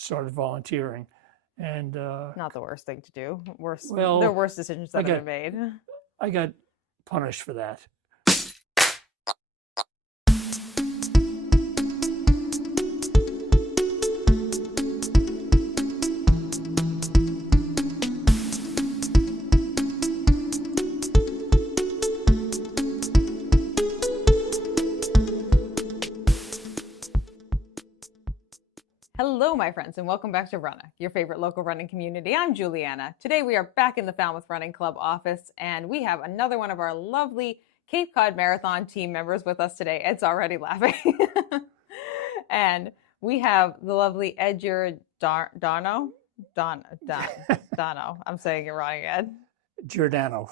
started volunteering. And Not the worst thing to do. Worse, there well, are worse decisions that have been made. I got punished for that. Hello, my friends, and welcome back to Runnah, your favorite local running community. I'm Juliana. Today we are back in the Falmouth Running Club office, and we have another one of our lovely Cape Cod Marathon team members with us today. Ed's already laughing. And we have the lovely Ed Giordano. Dono. I'm saying it wrong, Ed. Giordano.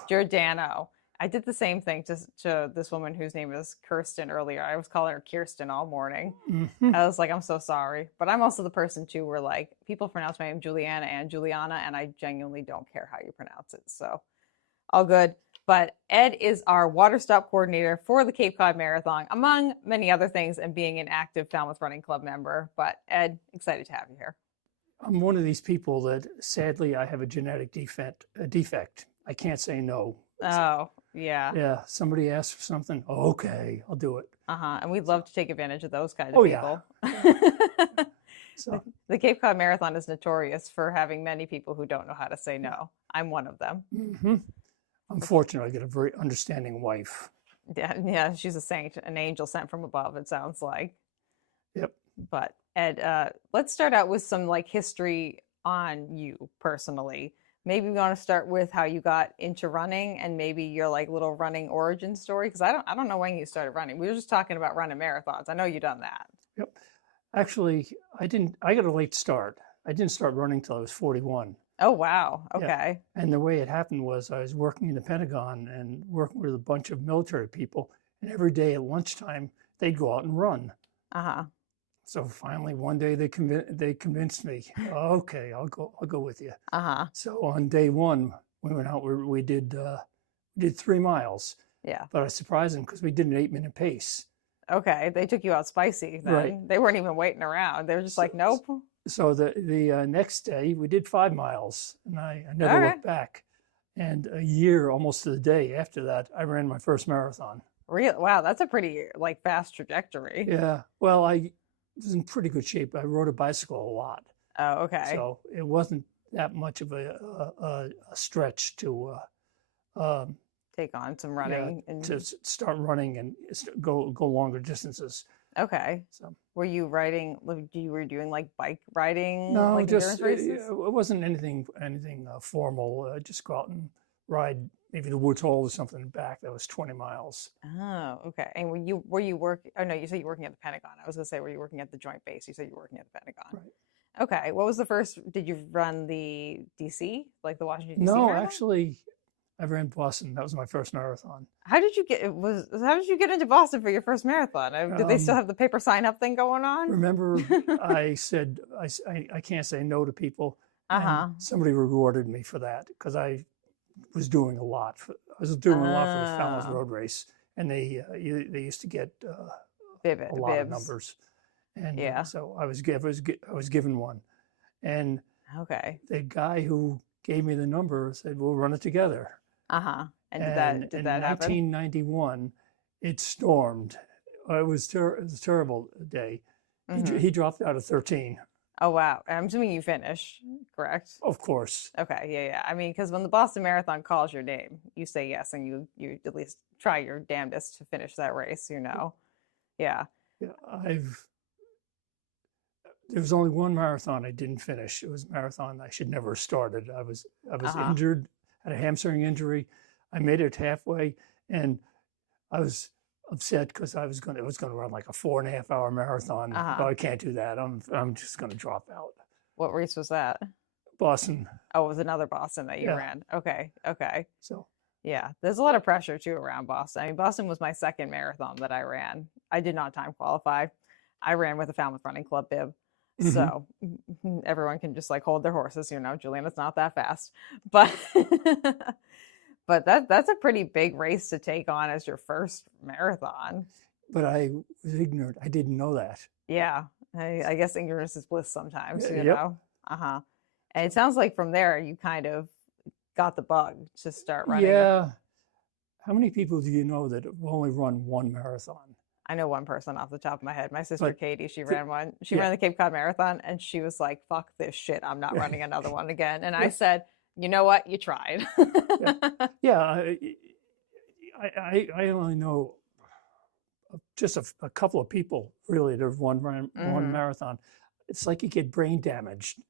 I did the same thing to this woman whose name is Kirsten earlier. I was calling her Kirsten all morning. Mm-hmm. I was like, I'm so sorry. But I'm also the person, too, where like people pronounce my name Juliana and Juliana, and I genuinely don't care how you pronounce it. So all good. But Ed is our water stop coordinator for the Cape Cod Marathon, among many other things, and being an active Falmouth Running Club member. But Ed, excited to have you here. I'm one of these people that sadly I have a genetic defect. I can't say no. Oh, yeah. Yeah. Somebody asks for something. Oh, okay, I'll do it. And we'd love to take advantage of those kinds of people. Yeah. So the Cape Cod Marathon is notorious for having many people who don't know how to say no. I'm one of them. Mm-hmm. Unfortunately, I get a very understanding wife. Yeah, she's a saint, an angel sent from above, it sounds like. Yep. But Ed, let's start out with some like history on you personally. Maybe we want to start with how you got into running and maybe your like little running origin story, because I don't know when you started running. We were just talking about running marathons. I know you've done that. Yep. Actually, I got a late start. I didn't start running till I was 41. Oh, wow. Okay. Yeah. And the way it happened was I was working in the Pentagon and working with a bunch of military people, and every day at lunchtime they'd go out and run. Uh-huh. So finally, one day they convinced me. Okay, I'll go with you. Uh-huh. So on day one, we went out. We did 3 miles. Yeah. But I surprised them because we did an 8-minute pace. Okay, they took you out spicy then. Right. They weren't even waiting around. They were just like, nope. So the next day we did 5 miles, and I never looked back. And a year, almost to the day after that, I ran my first marathon. Really? Wow, that's a pretty like fast trajectory. Yeah. Well, I was in pretty good shape. I rode a bicycle a lot. Oh, okay. So it wasn't that much of a stretch to take on some running and to start running and go longer distances. Okay. So were you riding? You were doing like bike riding? No, like just it wasn't anything formal. Just go out and ride maybe the Woods Hole or something back. That was 20 miles. Oh, okay. And were you working? Oh no, you said you were working at the Pentagon. I was gonna say, were you working at the Joint Base? You said you were working at the Pentagon. Right. Okay. What was the first? Did you run the DC, like the Washington DC? No, marathon? Actually, I ran Boston. That was my first marathon. How did you get into Boston for your first marathon? Did they still have the paper sign up thing going on? Remember, I said I can't say no to people. Uh-huh. Somebody rewarded me for that because I was doing a lot. I was doing a lot for the Falmouth Road Race, and they used to get a lot of numbers, and so I was given one, and okay, the guy who gave me the number said we'll run it together. Uh-huh. And did that happen? 1991, it stormed. It was a terrible day. Mm-hmm. He dropped out of 13. Oh, wow. I'm assuming you finished, correct? Of course. Okay, yeah. I mean, because when the Boston Marathon calls your name, you say yes, and you at least try your damnedest to finish that race, you know? Yeah. There was only one marathon I didn't finish. It was a marathon I should never have started. I was injured, had a hamstring injury. I made it halfway, and I was upset because it was going to run like a 4.5-hour marathon. But I can't do that. I'm just going to drop out. What race was that? Boston. Oh, it was another Boston that you ran. Okay. So yeah, there's a lot of pressure too around Boston. I mean, Boston was my second marathon that I ran. I did not time qualify. I ran with a Falmouth Running Club bib. Mm-hmm. So everyone can just like hold their horses, you know. Juliana's not that fast, but but that's a pretty big race to take on as your first marathon. but I was ignorant. I didn't know that. Yeah. I guess ignorance is bliss sometimes, you Yep. know? Uh-huh. And it sounds like from there you kind of got the bug to start running. Yeah. How many people do you know that have only run one marathon? I know one person off the top of my head. My sister But Katie, she the- ran one. She yeah. ran the Cape Cod Marathon, and she was like, "Fuck this shit! I'm not running another one again." And I said, "You know what? You tried." Yeah. I only know just a couple of people really that have one marathon. It's like you get brain damaged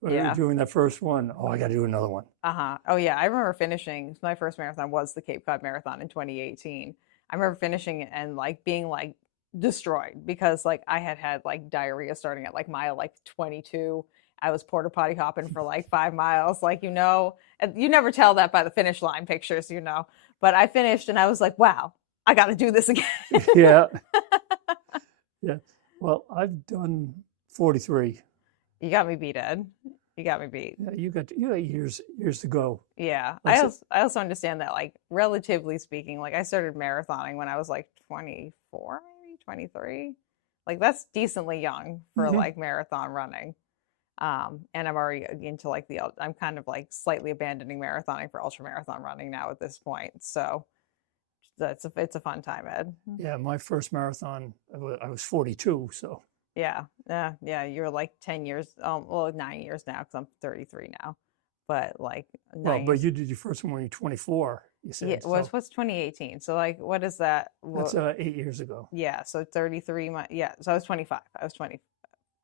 Yeah. doing that first one. Oh, I got to do another one. Oh yeah, I remember finishing. My first marathon was the Cape Cod Marathon in 2018. I remember finishing it and like being like destroyed because like I had like diarrhea starting at like mile like 22. I was porta potty hopping for like 5 miles. Like, you know, you never tell that by the finish line pictures, you know. But I finished and I was like, wow, I got to do this again. Yeah. Yeah. Well, I've done 43. You got me beat, Ed. You got me beat. Yeah, you got years to go. Yeah. Like I also understand that, like, relatively speaking, like I started marathoning when I was like 24, maybe 23. Like that's decently young for like marathon running. And I'm already into like I'm kind of like slightly abandoning marathoning for ultra marathon running now at this point. So it's a fun time, Ed. Yeah, my first marathon, I was 42. So Yeah. You're like 10 years, well, 9 years now because I'm 33 now. But like but you did your first one when you were 24. You said. Yeah. So What's 2018? So like, what is that? that's 8 years ago. Yeah. So 33 months. Yeah. So I was 25. I was 20.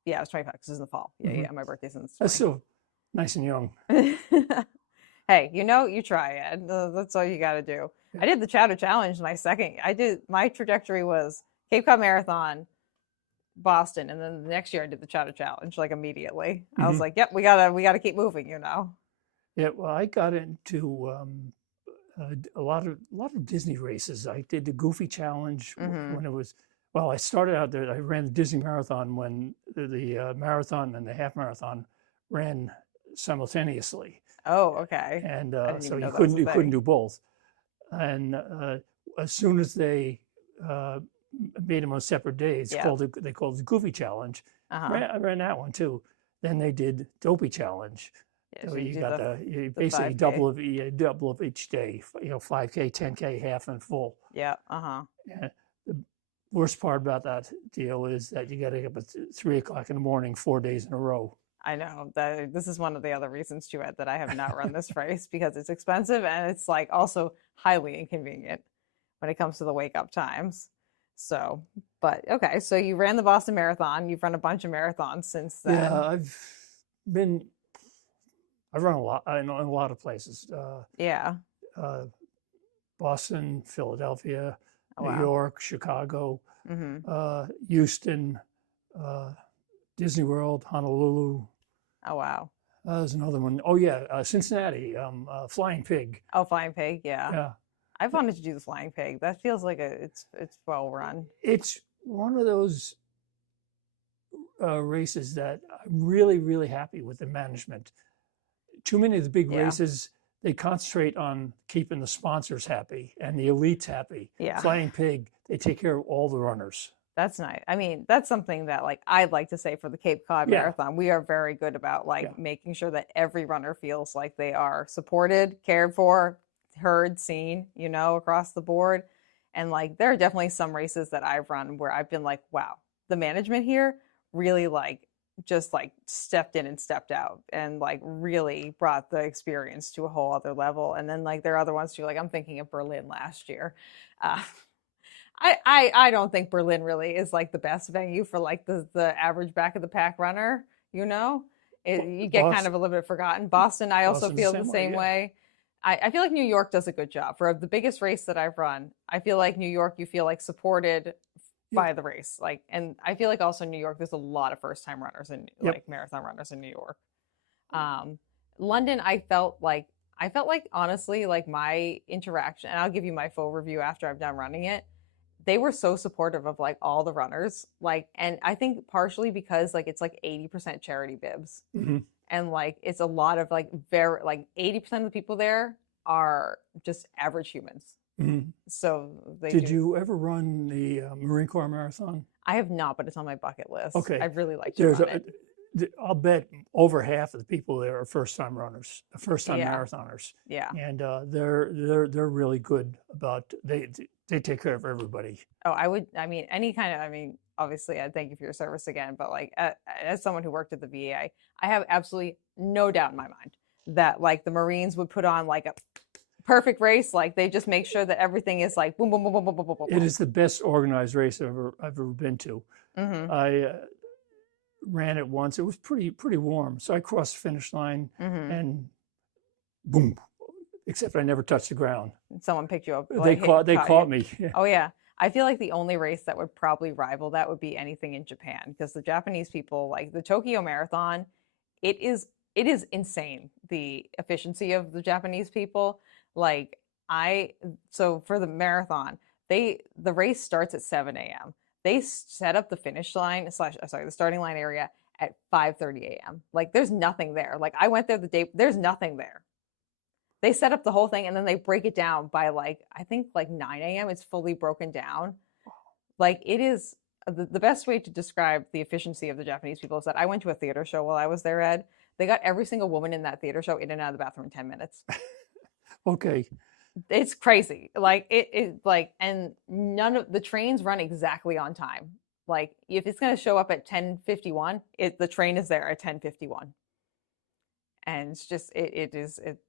Yeah, I was 25 because it's in the fall. Yeah. Yeah. My birthday's in the spring. That's still nice and young. Hey, you know, you try, Ed. That's all you got to do. Yeah. I did the Chowder Challenge my trajectory was Cape Cod Marathon, Boston, and then the next year I did the Chowder Challenge like immediately. I was like, yep, we gotta keep moving, you know. Yeah, well, I got into a lot of Disney races. I did the Goofy Challenge when it was. Well, I started out there. I ran the Disney Marathon when the marathon and the half marathon ran simultaneously. Oh, okay. And so you couldn't do both. And as soon as they made them on separate days, they called it the Goofy Challenge. I ran that one too. Then they did Dopey Challenge. Yeah, so so you got the basically 5K. double of each day. 5K, 10K, half, and full. Yeah. And the worst part about that deal is that you got to get up at 3 o'clock in the morning, 4 days in a row. I know that this is one of the other reasons, too, Ed, that I have not run this race because it's expensive and it's like also highly inconvenient when it comes to the wake up times. So, but okay, so you ran the Boston Marathon. You've run a bunch of marathons since then. Yeah, I've run a lot in a lot of places. Boston, Philadelphia, New York, Chicago, Houston, Disney World, Honolulu. Oh, wow. There's another one. Oh, yeah, Cincinnati, Flying Pig. Oh, Flying Pig, yeah. Yeah. I've wanted to do the Flying Pig. That feels like it's well run. It's one of those races that I'm really, really happy with the management. Too many of the big races, they concentrate on keeping the sponsors happy and the elites happy. Yeah. Flying Pig, they take care of all the runners. That's nice. I mean, that's something that like I'd like to say for the Cape Cod Marathon. We are very good about like making sure that every runner feels like they are supported, cared for, heard, seen, you know, across the board. And like there are definitely some races that I've run where I've been like, wow, the management here really like just like stepped in and stepped out and like really brought the experience to a whole other level. And then like there are other ones too, like I'm thinking of Berlin last year. I don't think Berlin really is like the best venue for like the average back of the pack runner, you know. You get kind of a little bit forgotten. Boston, I also feel the same way. I feel like New York does a good job. For the biggest race that I've run, I feel like New York, you feel like supported by the race. Like, and I feel like also in New York, there's a lot of first time runners and like marathon runners in New York. London, I felt like honestly, like my interaction, and I'll give you my full review after I've done running it. They were so supportive of like all the runners, like, and I think partially because like it's like 80% charity bibs. And like it's a lot of like very like 80% of the people there are just average humans. Mhm. So they Did do. you ever run the Marine Corps Marathon? I have not, but it's on my bucket list. Okay, I'd really like to there's run a. it. I'll bet over half of the people there are first-time runners, first-time Yeah, marathoners, yeah. and they're really good about they take care of everybody. Oh, I would. I mean, any kind of. I mean, obviously, I thank you for your service again. But like, as someone who worked at the VA, I have absolutely no doubt in my mind that like the Marines would put on like a perfect race. Like they just make sure that everything is like boom, boom, boom, boom, boom, boom, boom, boom. It is the best organized race I've ever been to. Mm-hmm. I ran it once. It was pretty warm, so I crossed the finish line Mm-hmm. and boom. Except I never touched the ground. Someone picked you up. They caught me. Oh yeah. I feel like the only race that would probably rival that would be anything in Japan, because the Japanese people, like the Tokyo Marathon, it is insane, the efficiency of the Japanese people. Like so for the marathon, the race starts at 7 a.m. They set up the finish line the starting line area at 5:30 a.m. Like there's nothing there. Like I went there the day, there's nothing there. They set up the whole thing and then they break it down by like, I think like 9 a.m. It's fully broken down. Like it is the best way to describe the efficiency of the Japanese people is that I went to a theater show while I was there, Ed. They got every single woman in that theater show in and out of the bathroom in 10 minutes. Okay. It's crazy. Like and none of the trains run exactly on time. Like if it's going to show up at 10:51, the train is there at 10:51. And it's just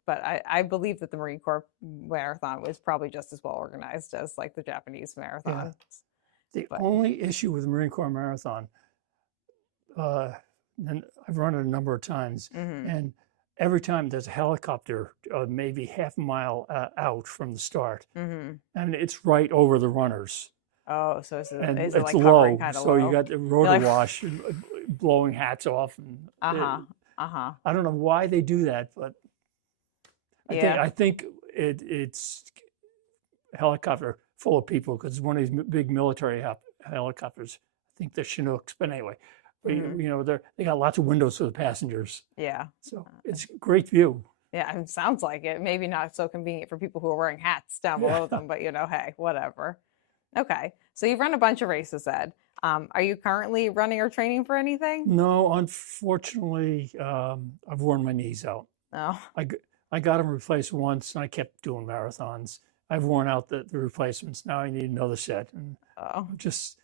but I believe that the Marine Corps marathon was probably just as well organized as like the Japanese marathon. Yeah. The only issue with the Marine Corps marathon, and I've run it a number of times, and every time there's a helicopter maybe half a mile out from the start, and it's right over the runners. Oh, so is it's it like low, kind of so low? you got the rotor wash blowing hats off. And I don't know why they do that, but I think it's a helicopter full of people because it's one of these big military helicopters. I think they're Chinooks, but anyway, they got lots of windows for the passengers. Yeah, so it's a great view. Yeah, it sounds like it. Maybe not so convenient for people who are wearing hats down below them, but hey, whatever. Okay, so you've run a bunch of races, Ed. Are you currently running or training for anything? No, unfortunately, I've worn my knees out. Oh. I got them replaced once, and I kept doing marathons. I've worn out the replacements. Now I need another set, and I just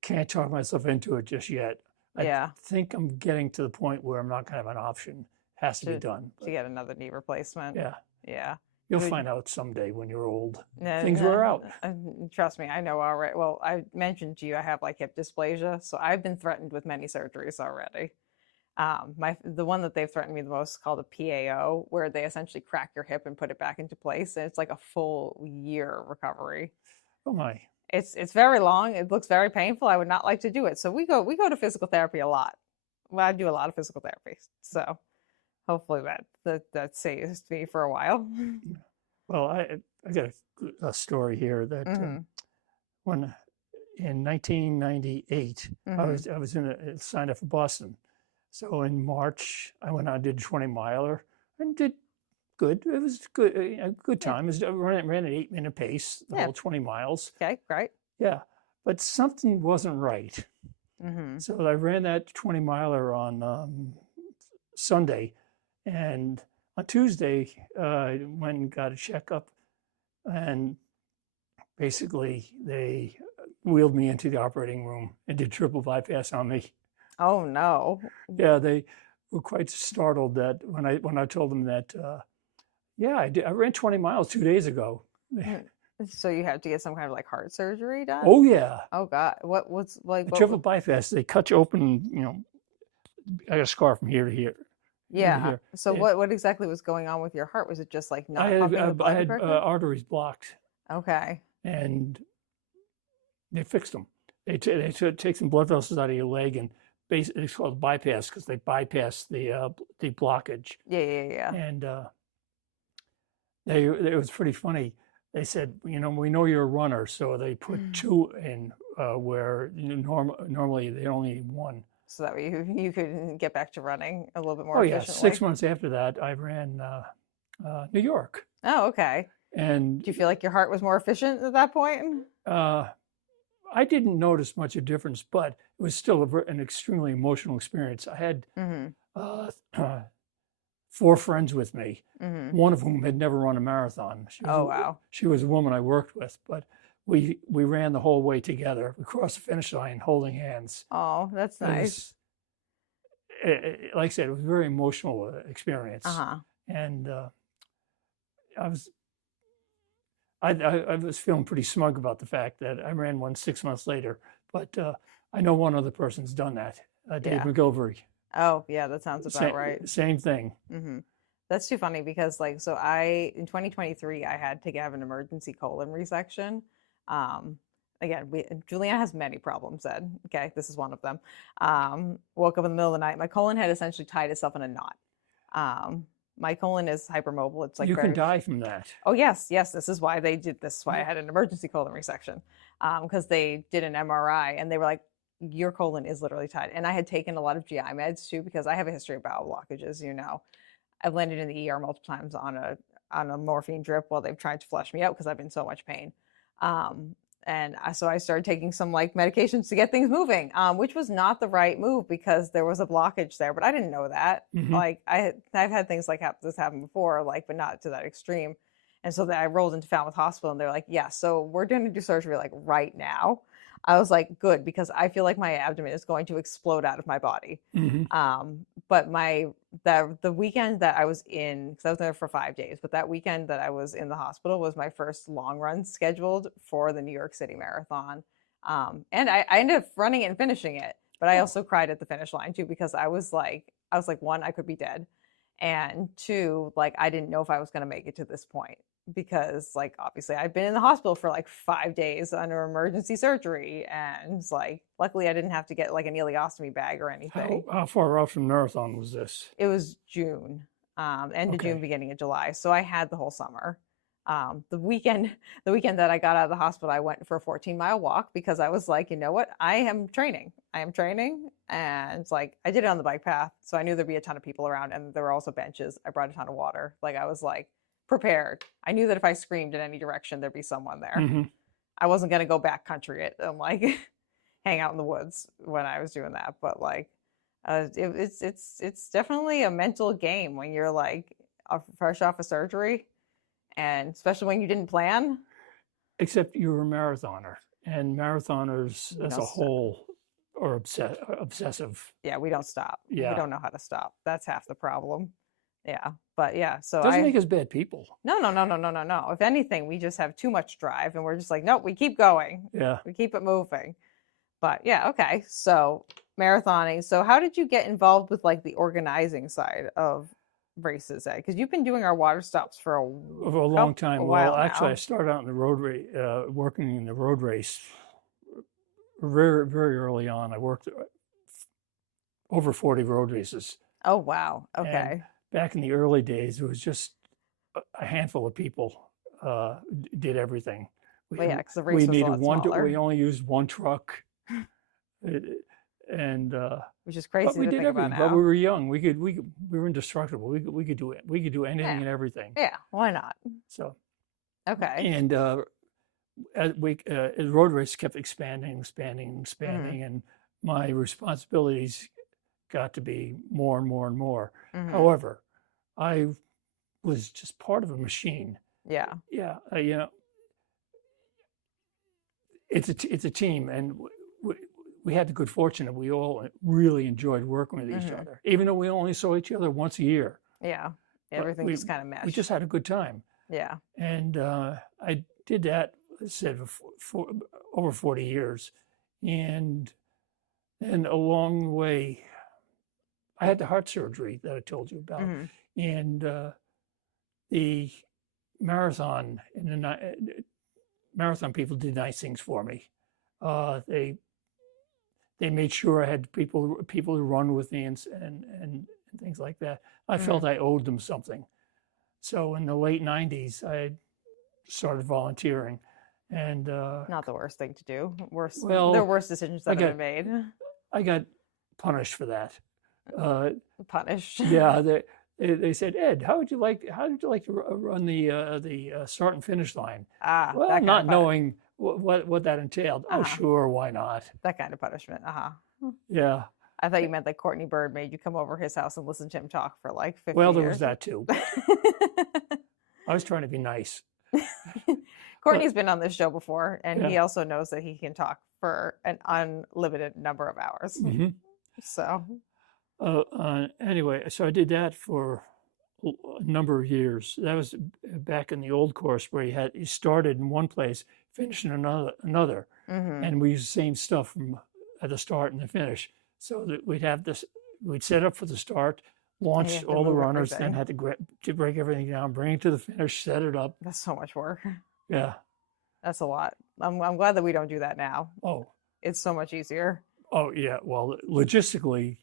can't talk myself into it just yet. I think I'm getting to the point where I'm not going to have an option. It has to be done. To get another knee replacement. Yeah. Yeah. You'll find out someday when you're old. Things wear out. Trust me, I know already. Well, I mentioned to you I have like hip dysplasia, so I've been threatened with many surgeries already. The one that they've threatened me the most is called a PAO, where they essentially crack your hip and put it back into place, and it's like a full year recovery. Oh my! It's very long. It looks very painful. I would not like to do it. So we go to physical therapy a lot. Well, I do a lot of physical therapy, so. Hopefully that saves me for a while. Well, I got a story here that when in 1998 I was signed up for Boston. So in March I went out and did a 20-miler and did good. It was good, a good time. I ran an 8-minute pace the whole 20 miles. Okay, great. Yeah, but something wasn't right. So I ran that 20-miler on Sunday. And on Tuesday, I went and got a checkup, and basically they wheeled me into the operating room and did triple bypass on me. Oh no! Yeah, they were quite startled that when I told them that. I ran 20 miles 2 days ago. So you have to get some kind of like heart surgery done? Oh yeah. Oh God! What's like triple bypass? They cut you open. I got a scar from here to here. Yeah. So what exactly was going on with your heart? Was it just like not pumping the blood I had correctly? arteries blocked. Okay. And they fixed them. They take some blood vessels out of your leg, and basically it's called bypass because they bypass the blockage. Yeah. And it was pretty funny. They said, we know you're a runner, so they put 2 in where normally they only need 1. So that way you could get back to running a little bit more efficiently. efficiently. 6 months after that, I ran New York. Oh, okay. And do you feel like your heart was more efficient at that point? I didn't notice much of a difference, but it was still an extremely emotional experience. I had uh, 4 friends with me, one of whom had never run a marathon. Wow. She was a woman I worked with, but we ran the whole way together. We crossed the finish line holding hands. Oh, that's nice. Like I said, it was a very emotional experience. And I was feeling pretty smug about the fact that I ran one 6 months later, but I know one other person's done that, Dave McGilvery. Oh, yeah, that sounds about right. Same thing. That's too funny because in 2023, I had to have an emergency colon resection. Again, Juliana has many problems, Ed. Okay, this is one of them. Woke up in the middle of the night. My colon had essentially tied itself in a knot. My colon is hypermobile. It's like you can die from that. Oh yes. This is why they did this. This is why I had an emergency colon resection, because they did an MRI and they were like, your colon is literally tied. And I had taken a lot of GI meds too because I have a history of bowel blockages. You know, I've landed in the ER multiple times on a morphine drip while they've tried to flush me out because I've been in so much pain. So I started taking some like medications to get things moving, which was not the right move because there was a blockage there, but I didn't know that. Like I've had things like this happen before, like, but not to that extreme. And so then I rolled into Falmouth Hospital and they're like, yeah, so we're going to do surgery like right now. I was like, good, because I feel like my abdomen is going to explode out of my body. But the weekend that I was in, because I was there for 5 days, but that weekend that I was in the hospital was my first long run scheduled for the New York City Marathon. And I ended up running it and finishing it, but I also cried at the finish line too, because I was like, one, I could be dead. And 2, like, I didn't know if I was going to make it to this point because, like, obviously I've been in the hospital for like 5 days under emergency surgery. And like, luckily I didn't have to get like an ileostomy bag or anything. How far out from marathon was this? It was June, end of June, beginning of July. So I had the whole summer. The weekend that I got out of the hospital, I went for a 14-mile walk because I was like, you know what? I am training. And it's like, I did it on the bike path. So I knew there'd be a ton of people around and there were also benches. I brought a ton of water. Like I was like prepared. I knew that if I screamed in any direction, there'd be someone there. I wasn't going to go backcountry it and like hang out in the woods when I was doing that. But like, it's definitely a mental game when you're like fresh off a surgery. And especially when you didn't plan. Except you were a marathoner, and marathoners as a whole are obsessive. Yeah, we don't stop. Yeah. We don't know how to stop. That's half the problem. Yeah, but yeah. So doesn't make us bad people. No. If anything, we just have too much drive, and we're just like, nope, we keep going. Yeah, we keep it moving. But yeah, okay. So marathoning. So how did you get involved with like the organizing side of races, because you've been doing our water stops for a long time. Well, actually, now. I started out in the road race, working in the road race very, very early on. I worked over 40 road races. Oh, wow. Okay. And back in the early days, it was just a handful of people did everything. Yeah, because the race was a lot smaller. We only used one truck. Which is crazy. But we did everything. But we were young. We were indestructible. We could do it. We could do anything and everything. Yeah, why not? So, okay. And the road race kept expanding, and my responsibilities got to be more and more and more. However, I was just part of a machine. Yeah. Yeah. You know, it's a team, and we had the good fortune that we all really enjoyed working with each other, even though we only saw each other once a year. Yeah, everything just kind of meshed. We just had a good time. Yeah. And I did that, I said, for over 40 years. And then along the way, I had the heart surgery that I told you about. And the marathon, marathon people did nice things for me. They made sure I had people to run with me and things like that. I felt I owed them something. So in the late 90s, I started volunteering. And not the worst thing to do. Well, there are worse decisions that have been made. I got punished for that. Punished? Yeah, they said, Ed, how would you like to run the start and finish line? Ah, Well, that kind not of punish. knowing what that entailed. Oh, Uh-huh. sure, why not? That kind of punishment. Uh-huh. Yeah. I thought you meant like Courtney Bird made you come over his house and listen to him talk for like 50 Well, there was years. that too. I was trying to be nice. Courtney's been on this show before, and he Yeah. also knows that he can talk for an unlimited number of hours. Mhm. So, Anyway, so I did that for a number of years. That was back in the old course where you started in one place, finished in another, mhm. and we used the same stuff from at the start and the finish. So that we'd set up for the start, And you launch have to all the move runners, then everything. had to break everything down, bring it to the finish, set it up. That's so much work. Yeah. That's a lot. I'm glad that we don't do that now. Oh, It's so much easier. oh yeah. Well, logistically,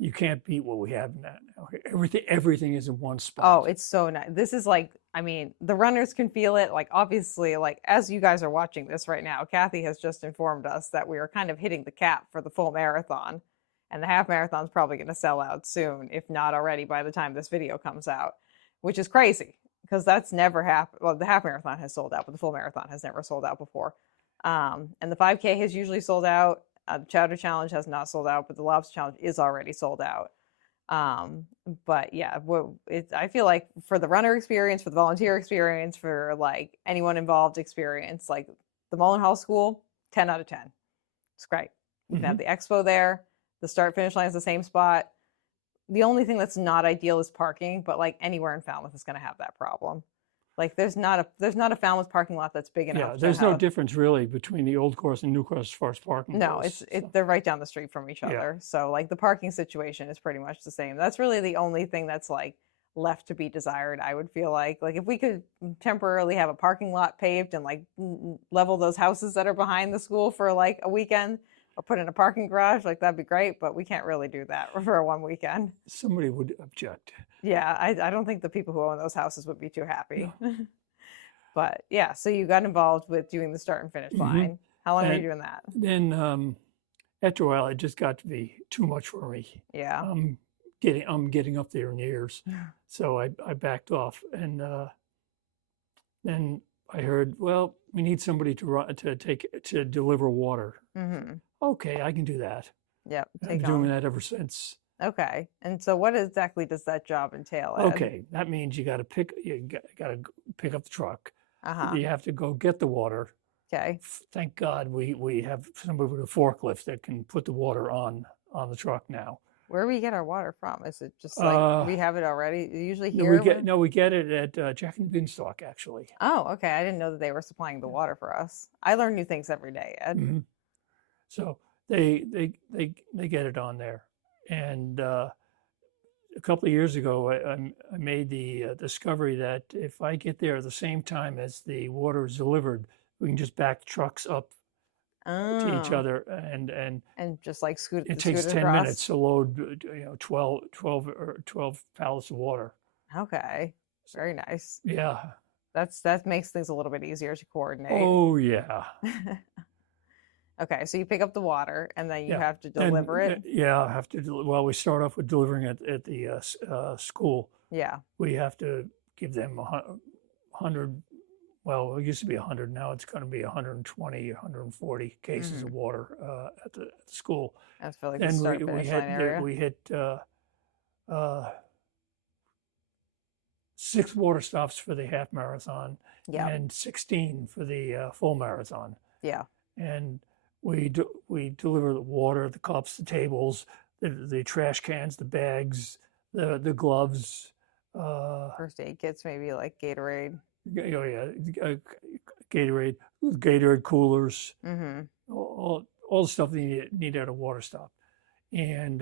you can't beat what we have now. Everything is in one Oh, spot. it's so nice. This is like, I mean, the runners can feel it. Like, obviously, like, as you guys are watching this right now, Kathy has just informed us that we are kind of hitting the cap for the full marathon. And the half marathon is probably going to sell out soon, if not already by the time this video comes out, which is crazy because that's never happened. Well, the half marathon has sold out, but the full marathon has never sold out before. And the 5K has usually sold out. The Chowder Challenge has not sold out, but the Lobster Challenge is already sold out. But yeah, I feel like for the runner experience, for the volunteer experience, for like anyone involved experience, like the Mullenhall School, 10 out of 10. It's great. You can have the expo there. The start finish line is the same spot. The only thing that's not ideal is parking, but like anywhere in Falmouth is going to have that problem. Like there's not a Falmouth parking lot that's big enough. Yeah, to there's no have- difference really between the old course and new course as far as parking No, goes. they're right down the street from each Yeah. other. So like the parking situation is pretty much the same. That's really the only thing that's like left to be desired, I would feel like if we could temporarily have a parking lot paved and like level those houses that are behind the school for like a weekend or put in a parking garage, like that'd be great, but we can't really do that for one weekend. Somebody would object. Yeah, I don't think the people who own those houses would be too happy. But yeah, so you got involved with doing the start and finish line. How long were you doing that? Then after a while, it just got to be too much for me. Yeah. I'm getting up there in years, so I backed off, and then I heard, well, we need somebody to deliver water. Mm-hmm. Okay, I can do that. Yep. I've been doing that ever since. Okay. And so what exactly does that job entail, Ed? Okay, that means you got to pick up the truck. Uh-huh. You have to go get the water. Okay. Thank God we have somebody with a forklift that can put the water on the truck now. Where do we get our water from? Is it just like we have it already? Usually No, here? we get it at Jack and the Beanstalk, actually. Oh, okay. I didn't know that they were supplying the water for us. I learn new things every day, Ed. Mm-hmm. So they get it on there, and a couple of years ago, I made the discovery that if I get there at the same time as the water is delivered, we can just back trucks up to each other, and just like scoot. it takes 10 across. minutes to load 12 pallets of water. Okay. Very nice. Yeah. That makes things a little bit easier to coordinate. Oh yeah. Okay, so you pick up the water and then you Yeah. have to deliver it. Yeah, I have to. Well, we start off with delivering it at the school. Yeah. We have to give them 100. Well, it used to be 100. Now it's going to be 120, 140 cases of water at the school. That's for like the And start finish line area. we hit 6 water stops for the half marathon, Yeah. and 16 for the full marathon. Yeah. And we deliver the water, the cups, the tables, the trash cans, the bags, the gloves. First aid kits, maybe like Gatorade. Oh yeah, Gatorade coolers, Mm-hmm. all the stuff that you need at a water stop, and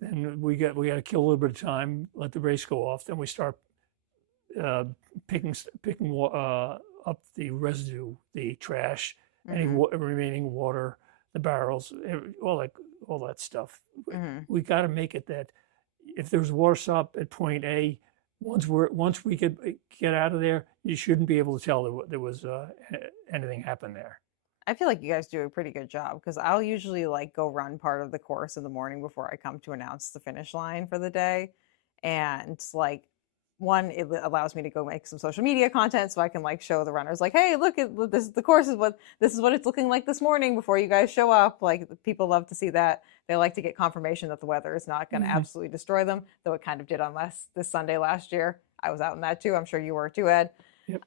then we got to kill a little bit of time, let the race go off. Then we start picking up the residue, the trash, any remaining water, the barrels, all that stuff. We got to make it that if there's a water stop at point A, once we get out of there, you shouldn't be able to tell there was anything happened there. I feel like you guys do a pretty good job because I'll usually like go run part of the course in the morning before I come to announce the finish line for the day. And like, one, it allows me to go make some social media content so I can like show the runners like, hey, look at this, the course is what it's looking like this morning before you guys show up. Like people love to see that. They like to get confirmation that the weather is not going to absolutely destroy them, though it kind of did on this Sunday last year. I was out in that too. I'm sure you were too, Ed. Yep.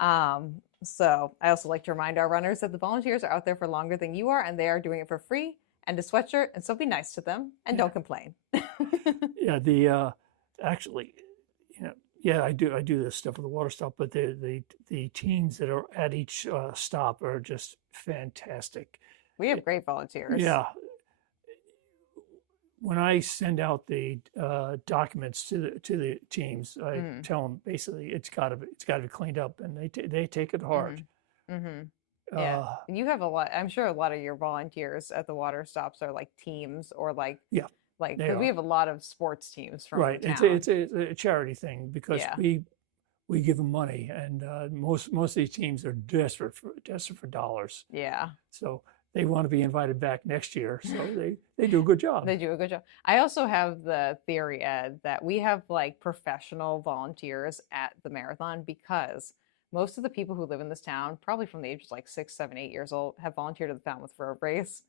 So I also like to remind our runners that the volunteers are out there for longer than you are, and they are doing it for free and a sweatshirt. And so be nice to them and don't complain. Yeah, the actually, yeah, I do this stuff with the water stop, but the teams that are at each stop are just fantastic. We have great volunteers. Yeah. When I send out the documents to the teams, I tell them basically it's got to be cleaned up, and they take it hard. Yeah, and you have a lot. I'm sure a lot of your volunteers at the water stops are like teams or like because we have a lot of sports teams from the town. It's a charity thing because we give them money, and most of these teams are desperate for dollars. Yeah. So they want to be invited back next year. So they do a good job. They do a good job. I also have the theory, Ed, that we have like professional volunteers at the marathon because most of the people who live in this town, probably from the ages like 6, 7, 8 years old, have volunteered at the Falmouth Road Race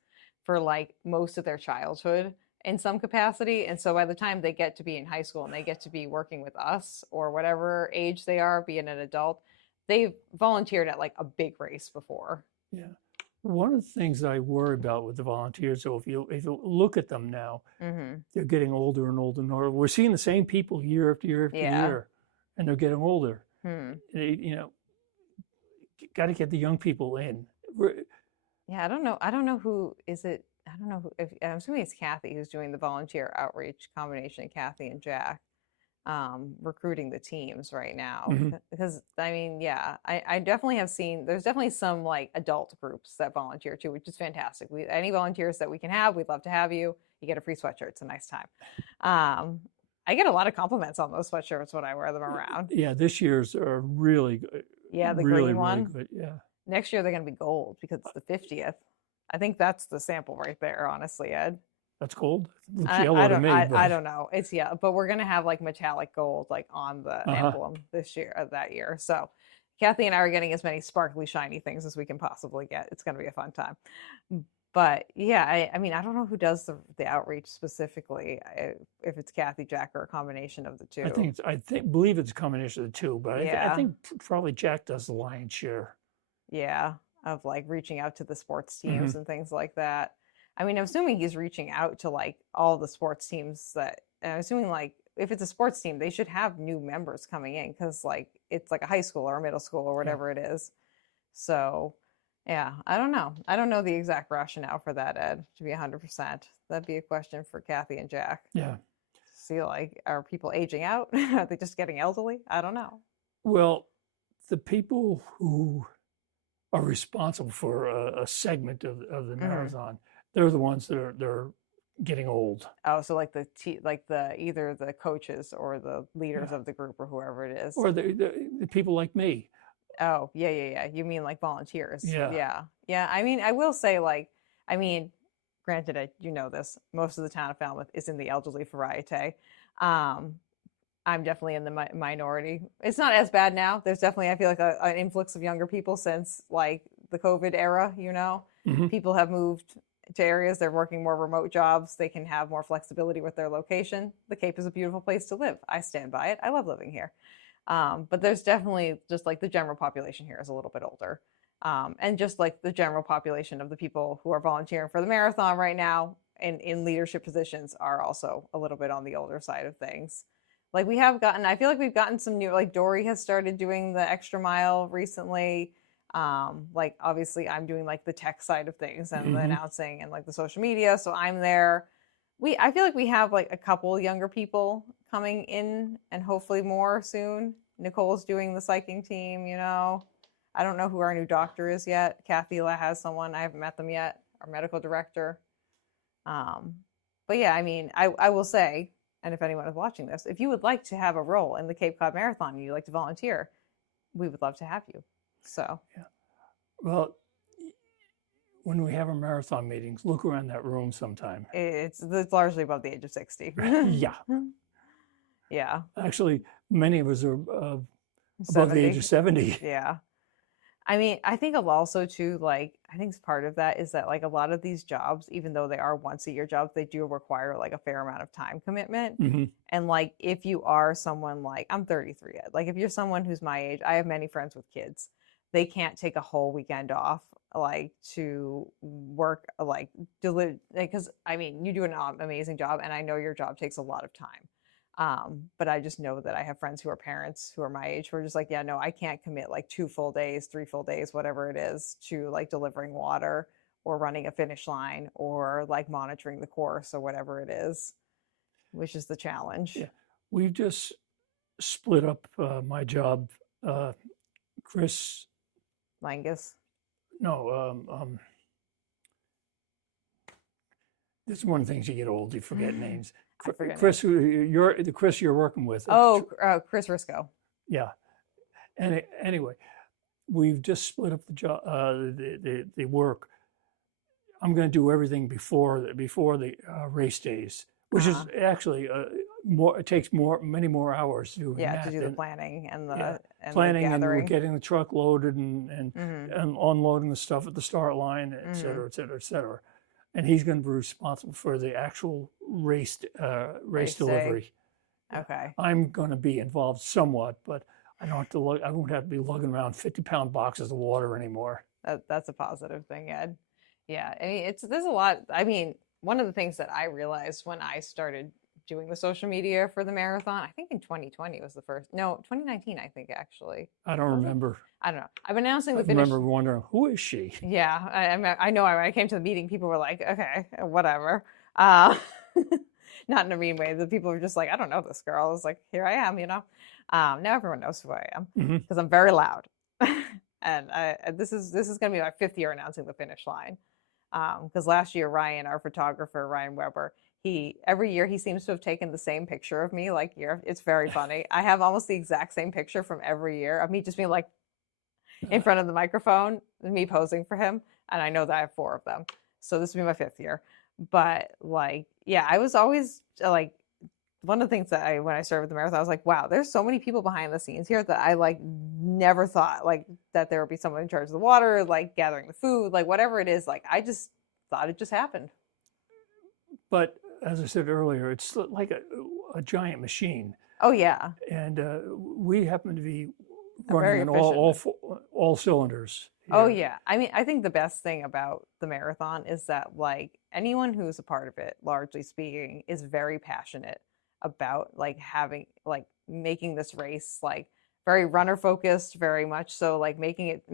for like most of their childhood in some capacity. And so by the time they get to be in high school and they get to be working with us or whatever age they are, being an adult, they've volunteered at like a big race before. Yeah. One of the things that I worry about with the volunteers, so if you look at them now, they're getting older and older and older. We're seeing the same people year after year after year, and they're getting older. Got to get the young people in. Yeah, I don't know who is it. I don't know who. I'm assuming it's Kathy who's doing the volunteer outreach combination. Kathy and Jack, recruiting the teams right now because I mean, yeah, I definitely have seen. There's definitely some like adult groups that volunteer too, which is fantastic. Any volunteers that we can have, we'd love to have you. You get a free sweatshirt. It's a nice time. I get a lot of compliments on those sweatshirts when I wear them around. Yeah, this year's are really good. Yeah, the really, green one. Really good. Yeah. Next year they're going to be gold because it's the 50th. I think that's the sample right there, honestly, Ed. That's gold? Looks yellow to me. I don't know. It's but we're going to have like metallic gold like on the emblem this year, that year. So Kathy and I are getting as many sparkly, shiny things as we can possibly get. It's going to be a fun time. But yeah, I mean, I don't know who does the outreach specifically, if it's Kathy, Jack, or a combination of the two. I believe it's a combination of the two, but I think probably Jack does the lion's share. Yeah, of like reaching out to the sports teams and things like that. I mean, I'm assuming he's reaching out to like all the sports teams I'm assuming like if it's a sports team, they should have new members coming in because like it's like a high school or a middle school or whatever it is. So yeah, I don't know. I don't know the exact rationale for that, Ed, to be 100%. That'd be a question for Kathy and Jack. Yeah. See, like, are people aging out? Are they just getting elderly? I don't know. Well, the people who are responsible for a segment of the marathon, they're the ones that they're getting old. Oh, so like either the coaches or the leaders of the group or whoever it is, or the people like me. Oh, yeah. You mean like volunteers? Yeah. I mean, I will say granted, you know this, most of the town of Falmouth is in the elderly variety. I'm definitely in the minority. It's not as bad now. There's definitely, I feel like an influx of younger people since like the COVID era, People have moved to areas, they're working more remote jobs. They can have more flexibility with their location. The Cape is a beautiful place to live. I stand by it. I love living here. But there's definitely just like the general population here is a little bit older. And just like the general population of the people who are volunteering for the marathon right now and in leadership positions are also a little bit on the older side of things. Like I feel like we've gotten some new, like Dory has started doing the extra mile recently. Like obviously I'm doing like the tech side of things and the announcing and like the social media. So I'm there. I feel like we have like a couple younger people coming in and hopefully more soon. Nicole's doing the cycling team, I don't know who our new doctor is yet. Kathy has someone. I haven't met them yet, our medical director. But yeah, I mean, I will say, and if anyone is watching this, if you would like to have a role in the Cape Cod Marathon and you'd like to volunteer, we would love to have you. So, yeah. Well, when we have our marathon meetings, look around that room sometime. It's largely above the age of 60. Yeah. Yeah. Actually, many of us are above the age 70. of 70. Yeah. I mean, I think also too, like, I think part of that is that like a lot of these jobs, even though they are once a year jobs, they do require like a fair amount of time commitment. Hmm. And like, if you are someone like, I'm 33, like if you're someone who's my age, I have many friends with kids, they can't take a whole weekend off like to work, like deliver, because I mean, you do an amazing job and I know your job takes a lot of time. But I just know that I have friends who are parents who are my age who are just like, yeah, no, I can't commit like 2 full days, 3 full days, whatever it is, to like delivering water or running a finish line or like monitoring the course or whatever it is, which is the challenge. Yeah. We've just split up my job. Chris, Langus. no, this is one of the things you get old, you forget names. I forget Chris, the Chris you're working with. Oh, Chris Risco. Yeah. And anyway, we've just split up the job, the work. I'm going to do everything before the race days, which is actually more. It takes many more hours to do. Yeah, to do the planning and the planning, the and we're gathering. getting the truck loaded and unloading the stuff at the start line, et cetera, et cetera, et cetera. And he's going to be responsible for the actual race delivery. Okay. I'm going to be involved somewhat, but I don't have to I won't have to be lugging around 50-pound boxes of water anymore. That's a positive thing, Ed. Yeah, I mean, there's a lot. I mean, one of the things that I realized when I started doing the social media for the marathon, I think in 2020 was the first. No, 2019, I think actually. I don't remember. I don't know. I'm announcing the I finish. remember wondering, who is she? Yeah, I know. When I came to the meeting, people were like, "Okay, whatever." Not in a mean way. The people were just like, "I don't know this girl." I was like, "Here I am," you know. Now everyone knows who I am because I'm very loud, and this is going to be my 5th year announcing the finish line. Because last year, Ryan, our photographer, Ryan Weber, every year he seems to have taken the same picture of me. Like it's very funny. I have almost the exact same picture from every year of me just being like in front of the microphone and me posing for him. And I know that I have 4 of them. So this will be my 5th year. But like, yeah, I was always like, one of the things that when I started with the marathon, I was like, wow, there's so many people behind the scenes here that I like never thought like that there would be someone in charge of the water, like gathering the food, like whatever it is. Like I just thought it just happened. But as I said earlier, it's like a giant machine. Oh yeah. And we happen to be Very running on all cylinders here. Oh yeah. I mean, I think the best thing about the marathon is that like anyone who's a part of it, largely speaking, is very passionate about like making this race like very runner focused, very much so, like making it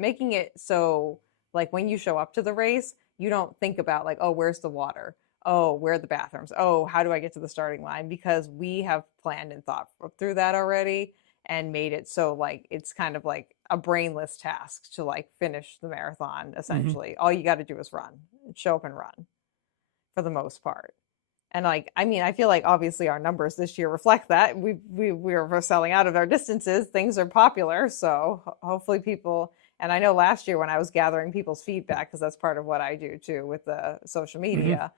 so like when you show up to the race, you don't think about like, oh, where's the water? Oh, where are the bathrooms? Oh, how do I get to the starting line? Because we have planned and thought through that already and made it so like it's kind of like a brainless task to like finish the marathon essentially. All you got to do is run, show up and run for the most part. And like, I mean, I feel like obviously our numbers this year reflect that. We're selling out of our distances. Things are popular. So hopefully people, and I know last year when I was gathering people's feedback, because that's part of what I do too with the social media,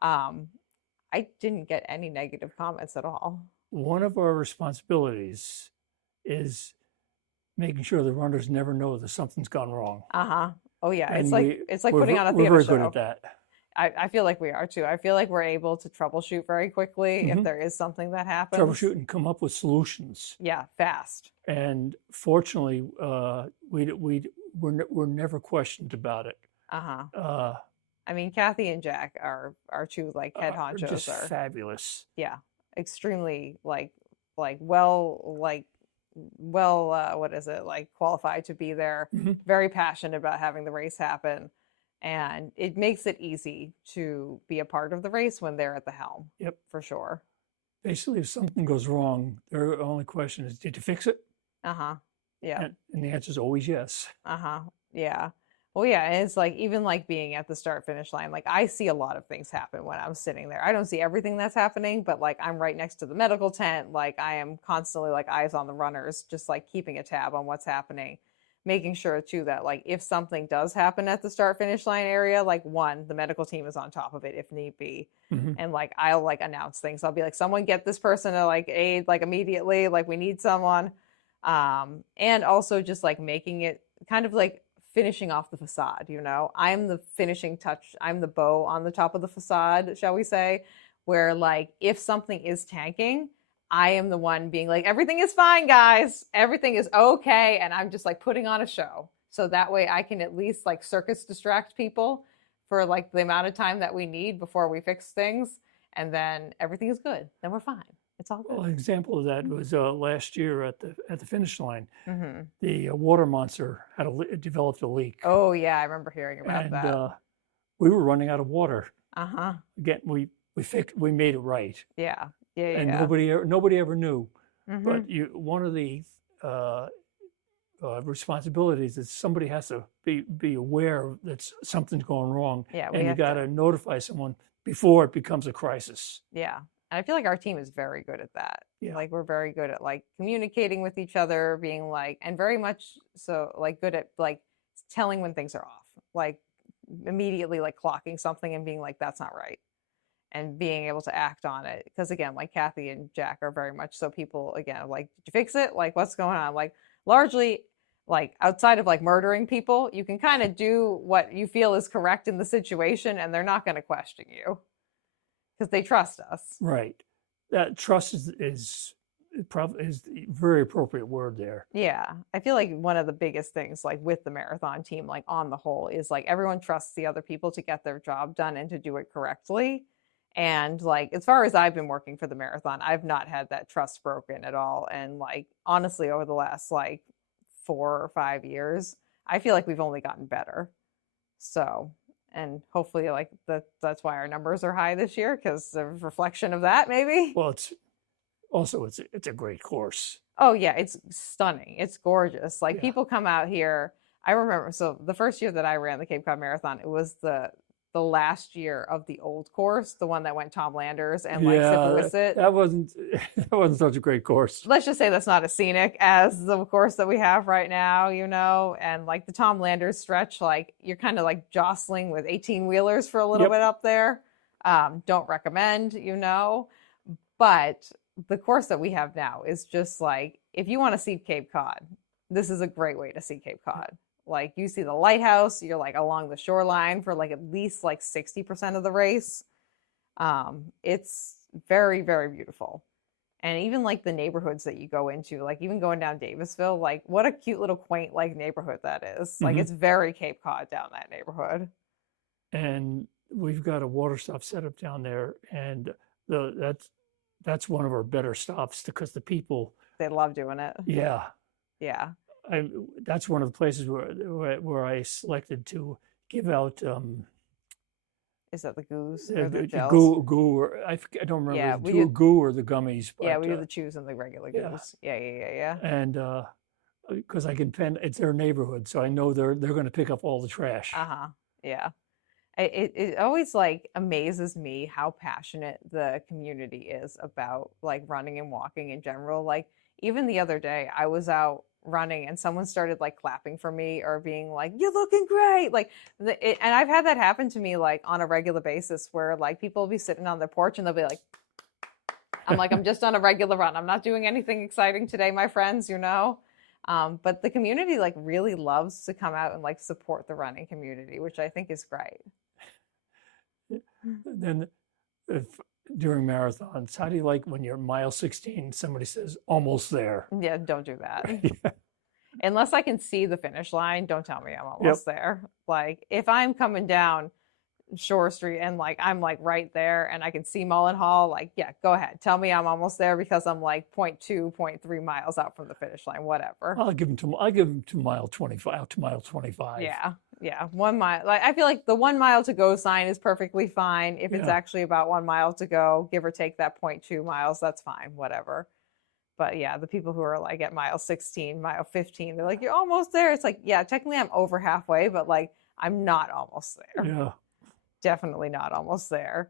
I didn't get any negative comments at all. One of our responsibilities is making sure the runners never know that something's gone wrong. Oh yeah. And it's like putting on a theater We're very show. good at that. I feel like we are too. I feel like we're able to troubleshoot very quickly if there is something that happens. Troubleshoot and come up with solutions. Yeah, fast. And fortunately, we're never questioned about it. I mean, Kathy and Jack are 2 like head honchos. Just fabulous. Yeah, extremely like what is it, like qualified to be there. Very passionate about having the race happen. And it makes it easy to be a part of the race when they're at the helm. Yep. For sure. Basically, if something goes wrong, their only question is, did you fix it? Yeah. And the answer is always yes. Yeah. Well, yeah, and it's like, even like being at the start finish line, like I see a lot of things happen when I'm sitting there. I don't see everything that's happening, but like I'm right next to the medical tent. Like I am constantly like eyes on the runners, just like keeping a tab on what's happening. making sure too that like if something does happen at the start finish line area, like the medical team is on top of it if need be. And like I'll like announce things. I'll be like, someone get this person to like aid like immediately, like we need someone. And also just like making it kind of like finishing off the facade, I'm the finishing touch, I'm the bow on the top of the facade, shall we say, where like if something is tanking, I am the one being like, everything is fine, guys, everything is okay, and I'm just like putting on a show, so that way I can at least like circus distract people for like the amount of time that we need before we fix things, and then everything is good, then we're fine. It's all good. Well, an example of that was last year at the finish line. The water monster developed a leak. Oh yeah, I remember hearing about that. And we were running out of water. Again, we made it right. Yeah. And nobody ever knew. But one of the responsibilities is somebody has to be aware that something's going wrong. Yeah, and you got to notify someone before it becomes a crisis. Yeah. And I feel like our team is very good at that. Yeah. Like we're very good at like communicating with each other, being like, and very much so like good at like telling when things are off, like immediately like clocking something and being like, that's not right, and being able to act on it. Because again, like Kathy and Jack are very much so people, again, like, did you fix it? Like, what's going on? Like largely like outside of like murdering people, you can kind of do what you feel is correct in the situation and they're not going to question you because they trust us. Right. That trust is probably the very appropriate word there. Yeah. I feel like one of the biggest things like with the marathon team, like on the whole, is like everyone trusts the other people to get their job done and to do it correctly. And like, as far as I've been working for the marathon, I've not had that trust broken at all. And like, honestly, over the last like 4 or 5 years, I feel like we've only gotten better. So, and hopefully like that's why our numbers are high this year, because a reflection of that maybe. Well, it's a great course. Oh yeah, it's stunning. It's gorgeous. Like people come out here. I remember, so the first year that I ran the Cape Cod Marathon, it was the last year of the old course, the one that went Tom Landers and like Sipawisset. That wasn't such a great course. Let's just say that's not as scenic as the course that we have right now, and like the Tom Landers stretch, like you're kind of like jostling with 18-wheelers for a little bit up there. Don't recommend, but the course that we have now is just like, if you want to see Cape Cod, this is a great way to see Cape Cod. Like you see the lighthouse, you're like along the shoreline for like at least like 60% of the race. It's very, very beautiful. And even like the neighborhoods that you go into, like even going down Davisville, like what a cute little quaint like neighborhood that is. Like it's very Cape Cod down that neighborhood. And we've got a water stop set up down there, and that's one of our better stops because the people, they love doing it. Yeah. That's one of the places where I selected to give out. Is that the goose or the gels? Goo, or I don't remember. Yeah, goo or the gummies. But, we do the chews and the regular goose. Yeah. And because I can it's their neighborhood, so I know they're going to pick up all the trash. Yeah. It always like amazes me how passionate the community is about like running and walking in general. Like even the other day, I was out running and someone started like clapping for me or being like, "You're looking great." Like, and I've had that happen to me like on a regular basis where like people will be sitting on their porch and they'll be like, I'm like, I'm just on a regular run. I'm not doing anything exciting today, my friends, But the community like really loves to come out and like support the running community, which I think is great. Then during marathons, how do you like when you're mile 16, somebody says, almost there? Yeah, don't do that. Unless I can see the finish line, don't tell me I'm almost there. Like if I'm coming down Shore Street and like I'm like right there and I can see Mullen Hall, like, yeah, go ahead. Tell me I'm almost there because I'm like 0.2, 0.3 miles out from the finish line, whatever. I'll give them to mile 25, out to mile 25. Yeah. 1 mile. Like I feel like the 1 mile to go sign is perfectly fine. If it's actually about 1 mile to go, give or take that 0.2 miles, that's fine, whatever. But yeah, the people who are like at mile 16, mile 15, they're like, you're almost there. It's like, yeah, technically I'm over halfway, but like I'm not almost there. Yeah. Definitely not almost there.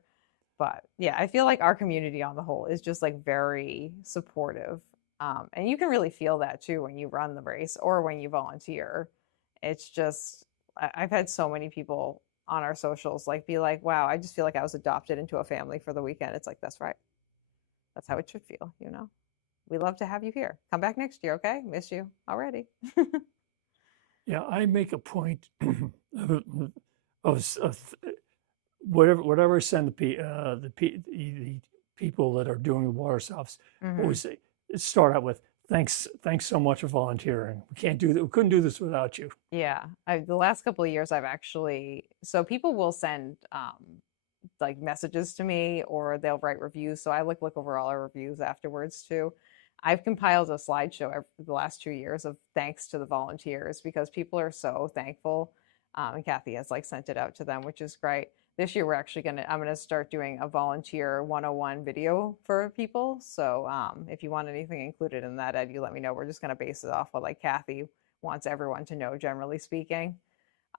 But yeah, I feel like our community on the whole is just like very supportive And you can really feel that too when you run the race or when you volunteer. It's just, I've had so many people on our socials like be like, wow, I just feel like I was adopted into a family for the weekend. It's like, that's right. That's how it should feel, you know? We love to have you here. Come back next year, okay? Miss you already. Yeah, I make a point of whatever I send the people that are doing the water stops. Always say, start out with thanks so much for volunteering. We couldn't do this without you. Yeah, the last couple of years I've actually, so people will send like messages to me or they'll write reviews. So I look over all our reviews afterwards too. I've compiled a slideshow the last 2 years of thanks to the volunteers because people are so thankful. And Kathy has like sent it out to them, which is great. This year I'm gonna start doing a volunteer 101 video for people. So if you want anything included in that, Ed, you let me know. We're just gonna base it off what like Kathy wants everyone to know, generally speaking.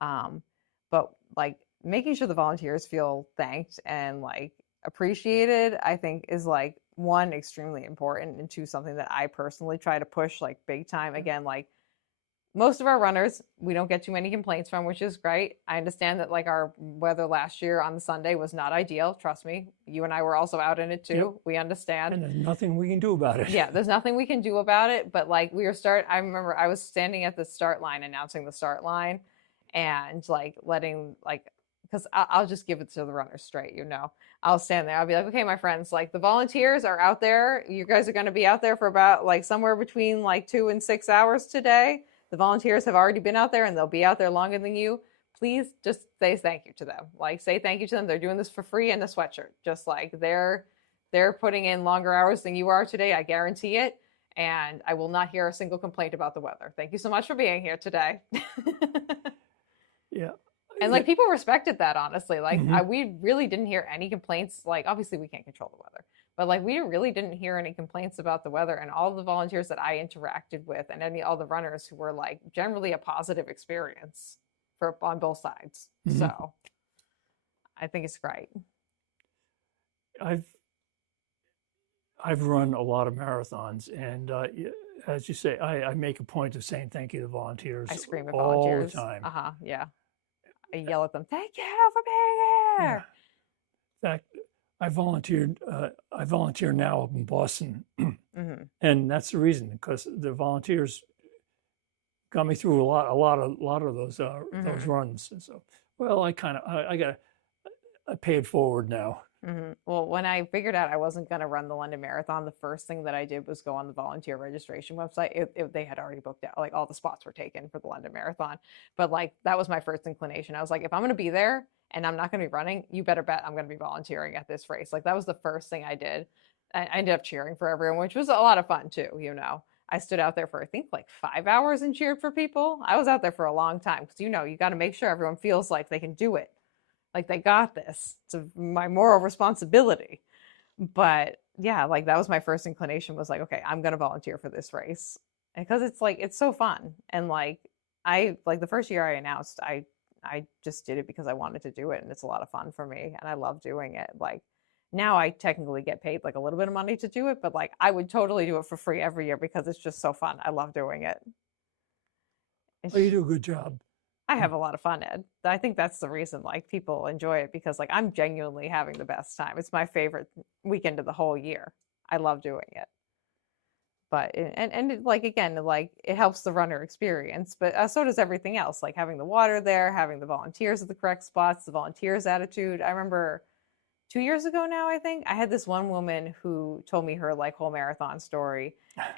But like making sure the volunteers feel thanked and like appreciated, I think is like one, extremely important, and two, something that I personally try to push like big time. Again, like most of our runners, we don't get too many complaints from, which is great. I understand that like our weather last year on the Sunday was not ideal. Trust me, you and I were also out in it too. Yep. We understand. And there's nothing we can do about it. Yeah, there's nothing we can do about it. But like I remember I was standing at the start line announcing the start line and like letting like, because I'll just give it to the runners straight, you know. I'll stand there. I'll be like, okay, my friends, like the volunteers are out there. You guys are going to be out there for about like somewhere between like 2 and 6 hours today. The volunteers have already been out there and they'll be out there longer than you. Please just say thank you to them. Like say thank you to them. They're doing this for free in a sweatshirt. Just like they're putting in longer hours than you are today. I guarantee it. And I will not hear a single complaint about the weather. Thank you so much for being here today. Yeah. And like people respected that, honestly. Like we really didn't hear any complaints. Like obviously we can't control the weather, but like we really didn't hear any complaints about the weather. And all the volunteers that I interacted with and all the runners who were like generally a positive experience on both sides. So I think it's great. I've run a lot of marathons, and as you say, I make a point of saying thank you to volunteers. I scream at volunteers all the time. Yeah. I yell at them, thank you for being here. Yeah. In fact, I volunteer now up in Boston, and that's the reason, because the volunteers got me through a lot of those runs. And so, well, I pay it forward now. Well, when I figured out I wasn't going to run the London Marathon, the first thing that I did was go on the volunteer registration website. They had already booked out, like all the spots were taken for the London Marathon. But like that was my first inclination. I was like, if I'm going to be there and I'm not going to be running, you better bet I'm going to be volunteering at this race. Like that was the first thing I did. I ended up cheering for everyone, which was a lot of fun too, you know. I stood out there for I think like 5 hours and cheered for people. I was out there for a long time because you know you got to make sure everyone feels like they can do it. Like they got this. It's my moral responsibility. But yeah, like that was my first inclination was like, okay, I'm going to volunteer for this race. Because it's like, it's so fun. And like, the first year I announced, I just did it because I wanted to do it. And it's a lot of fun for me. And I love doing it. Like now I technically get paid like a little bit of money to do it, but like I would totally do it for free every year because it's just so fun. I love doing it. Well, you do a good job. I have a lot of fun, Ed. I think that's the reason like people enjoy it because like I'm genuinely having the best time. It's my favorite weekend of the whole year. I love doing it. But and like again, like it helps the runner experience, but so does everything else. Like having the water there, having the volunteers at the correct spots, the volunteers' attitude. I remember 2 years ago now, I think I had this one woman who told me her like whole marathon story,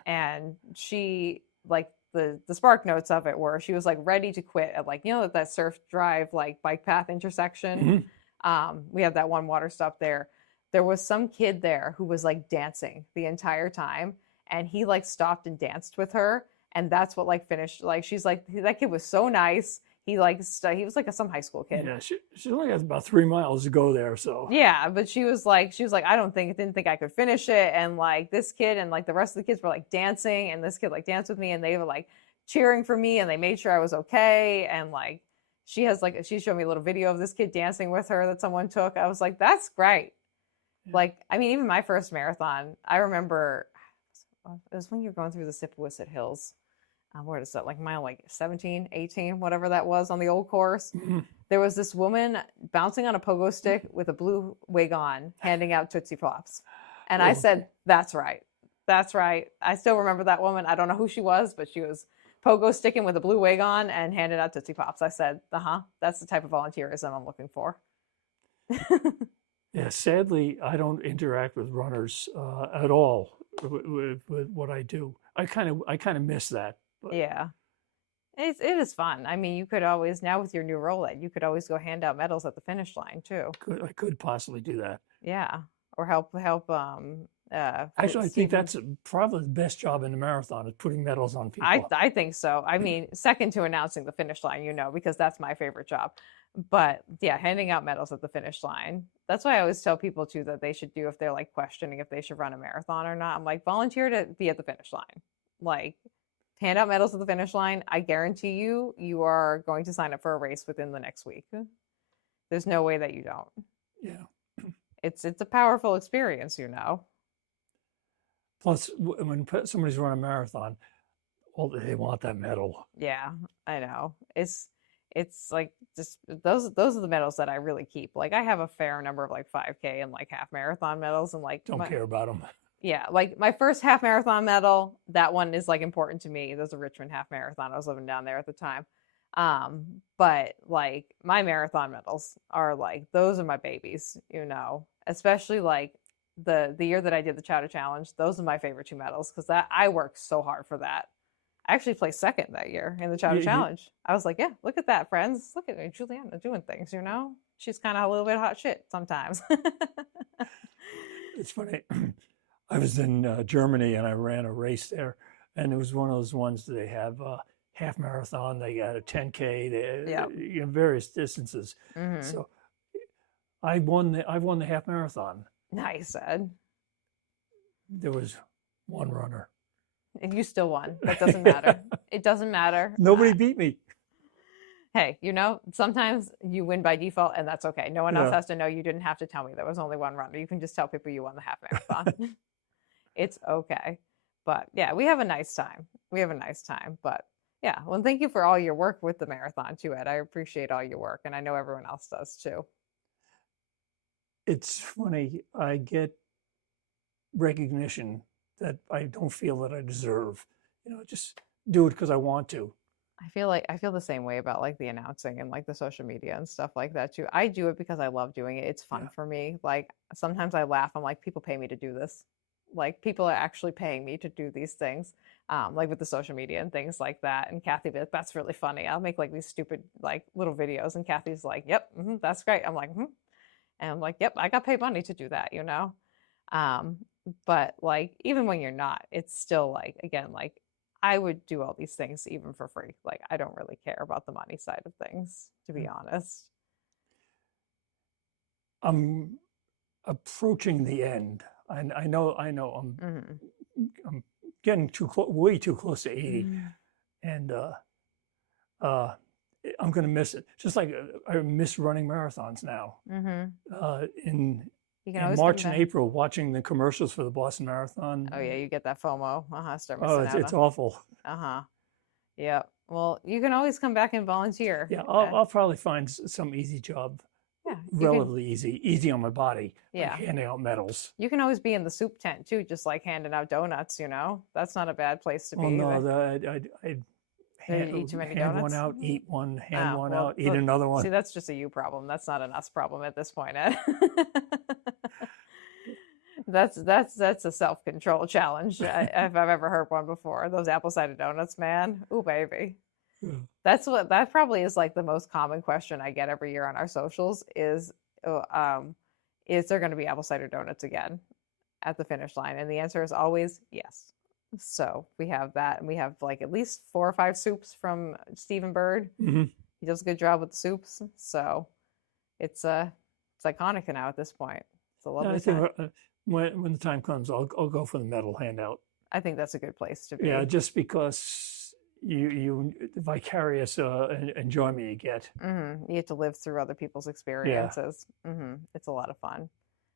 and she like. The spark notes of it were she was like ready to quit at like, you know, that surf drive, like bike path intersection. We have that one water stop there. There was some kid there who was like dancing the entire time. And he like stopped and danced with her. And that's what like finished. Like, she's like, that kid was so nice. He he was like some high school kid. Yeah, she only has about 3 miles to go there. So yeah, but she was like, I didn't think I could finish it. And like this kid and like the rest of the kids were like dancing, and this kid like danced with me, and they were like cheering for me, and they made sure I was okay. And like she showed me a little video of this kid dancing with her that someone took. I was like, that's great. Yeah. Like, I mean, even my first marathon, I remember It was when you're going through the Sippawisset Hills. Where is that? Like mile 17, 18, whatever that was on the old course. Mhm. There was this woman bouncing on a pogo stick with a blue wig on, handing out Tootsie Pops. And I Oh. said, that's right. That's right. I still remember that woman. I don't know who she was, but she was pogo sticking with a blue wig on and handed out Tootsie Pops. I said, that's the type of volunteerism I'm looking for. Yeah, sadly, I don't interact with runners at all with what I do. I kind of miss that. But Yeah. It is fun. I mean, you could always, now with your new roll-in, you could always go hand out medals at the finish line too. I could possibly do that. Yeah. Or help Actually, I think that's probably the best job in the marathon is putting medals on people. I think so. I mean, second to announcing the finish line, because that's my favorite job. But yeah, handing out medals at the finish line. That's why I always tell people too that they should do, if they're like questioning if they should run a marathon or not. I'm like, volunteer to be at the finish line. Like, hand out medals at the finish line. I guarantee you are going to sign up for a race within the next week. There's no way that you don't. Yeah. It's a powerful experience, Plus, when somebody's run a marathon, they want that medal. Yeah, I know. It's like just those are the medals that I really keep. Like I have a fair number of like 5K and like half marathon medals, and like Don't care about them. Yeah, like my first half marathon medal, that one is like important to me. There's a Richmond half marathon. I was living down there at the time. But like my marathon medals are like, those are my babies, especially like the year that I did the Chowder Challenge. Those are my favorite 2 medals because I worked so hard for that. I actually placed second that year in the Chowder Challenge. I was like, yeah, look at that, friends. Look at me, Juliana doing things, She's kind of a little bit hot shit sometimes. It's funny. I was in Germany and I ran a race there, and it was one of those ones that they have half marathon, they got a 10K, various distances. Mm-hmm. So I won the half marathon. Nice, Ed. There was one runner. And you still won. That doesn't matter. It doesn't matter. Nobody beat me. Hey, sometimes you win by default, and that's okay. No one else has to know. You didn't have to tell me there was only one runner. You can just tell people you won the half marathon. It's okay. But yeah, we have a nice time. But yeah, well, thank you for all your work with the marathon too, Ed. I appreciate all your work, and I know everyone else does too. It's funny. I get recognition that I don't feel that I deserve. Just do it because I want to. I feel the same way about like the announcing and like the social media and stuff like that too. I do it because I love doing it. It's fun for me. Like sometimes I laugh. I'm like, people pay me to do this. Like people are actually paying me to do these things, like with the social media and things like that. And Kathy be like, that's really funny. I'll make like these stupid like little videos, and Kathy's like, yep, that's great. I'm like, and I'm like, yep, I got paid money to do that, But like even when you're not, it's still like, again, like I would do all these things even for free. Like I don't really care about the money side of things, to be honest. I'm approaching the end. I know I'm getting way too close to 80, and I'm going to miss it. Just like I miss running marathons now. In March and April, watching the commercials for the Boston Marathon. Oh yeah, you get that FOMO. Start missing out. It's awful. Yeah. Well, you can always come back and volunteer. Yeah, I'll probably find some easy job. Yeah, relatively easy on my body. Yeah, like handing out medals. You can always be in the soup tent too, just like handing out donuts. That's not a bad place to be. Oh no, I'd eat too many donuts? One out, eat one, hand one out, eat another one. See, that's just a you problem. That's not an us problem at this point, Ed. That's a self-control challenge if I've ever heard one before. Those apple cider donuts, man. Ooh, baby. Yeah. That probably is like the most common question I get every year on our socials is there going to be apple cider donuts again at the finish line? And the answer is always yes. So we have that, and we have like at least 4 or 5 soups from Stephen Bird. He does a good job with the soups. So it's iconic now at this point. It's a lovely time. When the time comes, I'll go for the medal handout. I think that's a good place to be. Yeah, just because you vicarious enjoyment you get. You get to live through other people's experiences. It's a lot of fun.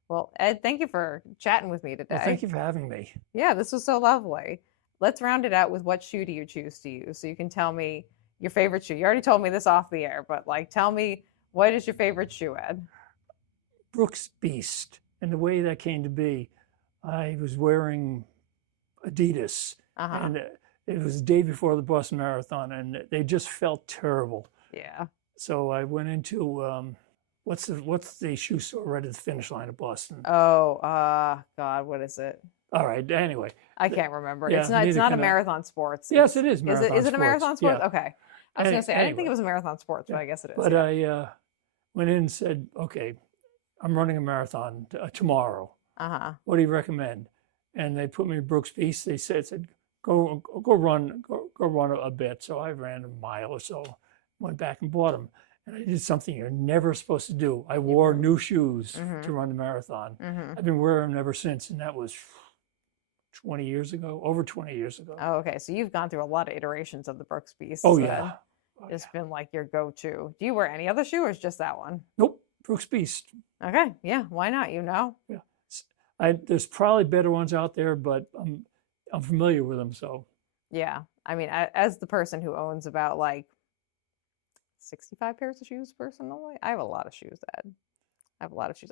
Well, Ed, thank you for chatting with me Well, today. thank you for having me. Yeah, this was so lovely. Let's round it out with what shoe do you choose to use? So you can tell me your favorite shoe. You already told me this off the air, but like tell me what is your favorite shoe, Ed? Brooks Beast. And the way that came to be, I was wearing Adidas, Uh-huh. and it was the day before the Boston Marathon, and they just felt terrible. Yeah. So I went into what's the shoe store right at the finish line of Boston? Oh, God, what is it? All right. Anyway, I can't remember. yeah, It's not neither a can I. marathon sports. Yes, it is marathon Is it a sports. marathon sports? Yeah. Okay. I was gonna say I didn't think Anyway, it was a marathon sports, but yeah. I guess it is. But Yeah. I went in and said, okay, I'm running a marathon tomorrow. Uh-huh. What do you recommend? And they put me in Brooks Beast. They said go run a bit. So I ran a mile or so, went back and bought them. And I did something you're never supposed to do. I wore new shoes to run the marathon. I've been wearing them ever since, and that was 20 years ago, over 20 years ago. Oh, okay. So you've gone through a lot of iterations of the Brooks Beast. Oh, then. yeah. Oh, It's yeah. been like your go-to. Do you wear any other shoe or is just that one? Nope, Brooks Beast. Okay. Yeah. Why not? You know? Yeah. There's probably better ones out there, but I'm familiar with them, so. Yeah. I mean, as the person who owns about like 65 pairs of shoes personally, I have a lot of shoes, Ed. I have a lot of shoes.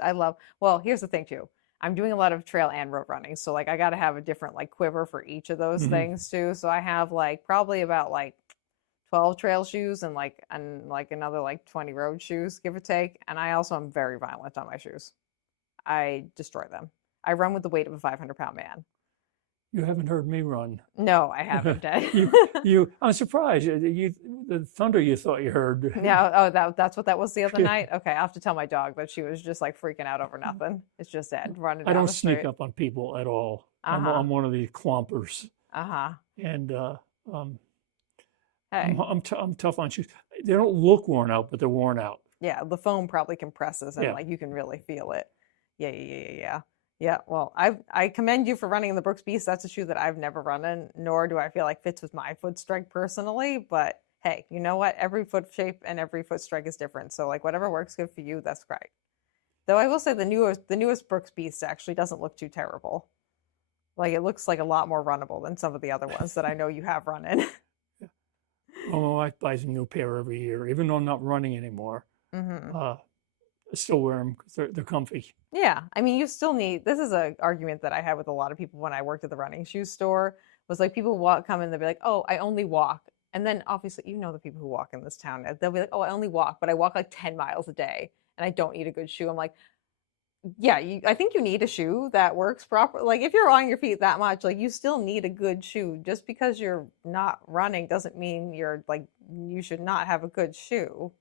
Well, here's the thing too. I'm doing a lot of trail and road running. So like I got to have a different like quiver for each of those things too. So I have like probably about like 12 trail shoes and like another like 20 road shoes, give or take. And I also am very violent on my shoes. I destroy them. I run with the weight of a 500-pound man. You haven't heard me run. No, I haven't. I'm surprised. The thunder you thought you heard. Yeah. Oh, that's what that was the other night. Okay, I have to tell my dog that she was just like freaking out over nothing. It's just Ed running. I down don't the sneak street. up on people at all. Uh-huh. I'm one of these clompers, Uh-huh. and Hey. I'm tough on shoes. They don't look worn out, but they're worn out. Yeah, the foam probably compresses and Yeah. like you can really feel it. Yeah. Yeah, well, I commend you for running in the Brooks Beast. That's a shoe that I've never run in, nor do I feel like fits with my foot strength personally. But hey, you know what? Every foot shape and every foot strength is different. So like whatever works good for you, that's great. Though I will say the newest Brooks Beast actually doesn't look too terrible. Like it looks like a lot more runnable than some of the other ones that I know you have run in. Oh, my wife buys a new pair every year, even though I'm not running anymore. I still wear them because they're comfy. Yeah, I mean, you still need. This is an argument that I had with a lot of people when I worked at the running shoe store. Was like people come in, they'll be like, "Oh, I only walk," and then obviously you know the people who walk in this town. They'll be like, "Oh, I only walk, but I walk like 10 miles a day, and I don't need a good shoe." I'm like, "Yeah, I think you need a shoe that works proper. Like if you're on your feet that much, like you still need a good shoe. Just because you're not running doesn't mean you should not have a good shoe."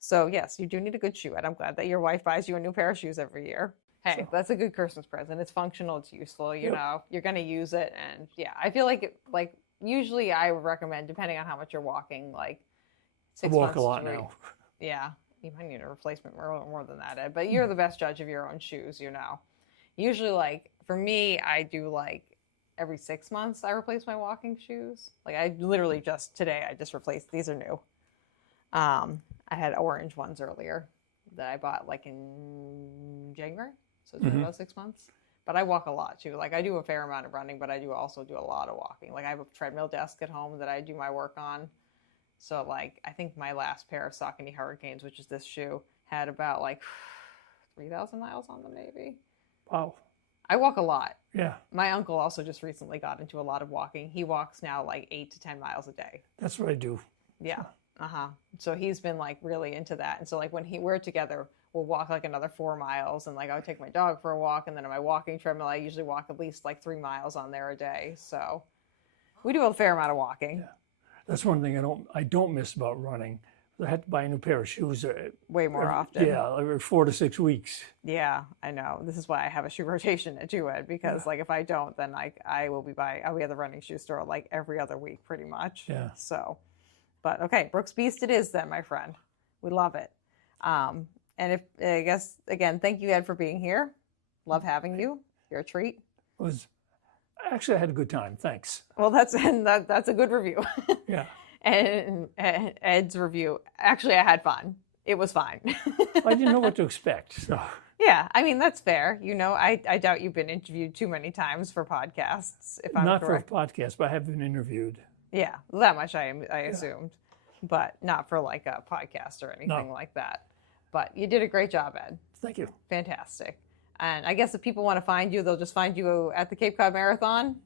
So yes, you do need a good shoe, and I'm glad that your wife buys you a new pair of shoes every year. Hey, that's a good Christmas present. It's functional, it's useful, you know, you're going to use it. And yeah, I feel like usually I would recommend, depending on how much you're walking, like 6 months. I walk a lot now. Yeah, you might need a replacement more than that, Ed, but you're the best judge of your own shoes, you know. Usually like for me, I do like every 6 months I replace my walking shoes. Like I literally today I just replaced, these are new. I had orange ones earlier that I bought like in January. So it's been about 6 months. But I walk a lot too. Like I do a fair amount of running, but I also do a lot of walking. Like I have a treadmill desk at home that I do my work on. So like I think my last pair of Saucony Hurricanes, which is this shoe, had about like 3,000 miles on them maybe. Wow. I walk a lot. Yeah. My uncle also just recently got into a lot of walking. He walks now like 8 to 10 miles a day. That's what I do. Yeah. So he's been like really into that. And so like when we're together, we'll walk like another 4 miles, and like I would take my dog for a walk, and then on my walking treadmill, I usually walk at least like 3 miles on there a day. So we do a fair amount of walking. Yeah. That's one thing I don't miss about running. I had to buy a new pair of shoes. Way more often. Yeah, every 4 to 6 weeks. Yeah, I know. This is why I have a shoe rotation at Ed, because like if I don't, then like I'll be at the running shoe store like every other week pretty much. Yeah. So, but okay, Brooks Beast it is then, my friend. We love it. And I guess again, thank you, Ed, for being here. Love having you. You're a treat. Actually, I had a good time. Thanks. Well, that's a good review. Yeah. And Ed's review. Actually, I had fun. It was fine. I didn't know what to expect. So. Yeah, I mean, that's fair. I doubt you've been interviewed too many times for podcasts, if I'm Not correct. for a podcast, but I have been interviewed. Yeah, that much I assumed, but not for like a podcast or anything like that. But you did a great job, Ed. Thank you. Fantastic. And I guess if people want to find you, they'll just find you at the Cape Cod Marathon.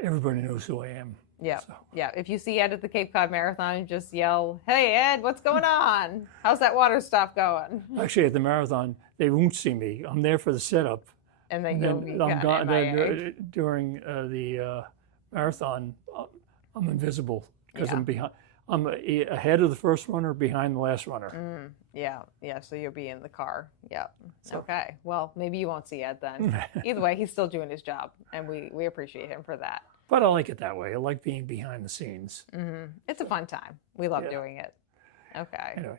Everybody knows who I am. Yeah. So. Yeah. If you see Ed at the Cape Cod Marathon, just yell, "Hey, Ed, what's going on? How's that water stuff going?" Actually, at the marathon, they won't see me. I'm there for the setup. And then you'll be I'm gone MIA. during the marathon. I'm invisible because Yeah. I'm behind. I'm ahead of the first runner, behind the last runner. Yeah. So you'll be in the car. Yeah. Okay. Well, maybe you won't see Ed then. Either way, he's still doing his job, and we appreciate him for that. But I like it that way. I like being behind the scenes. It's a fun time. We love doing it. Okay. Anyway,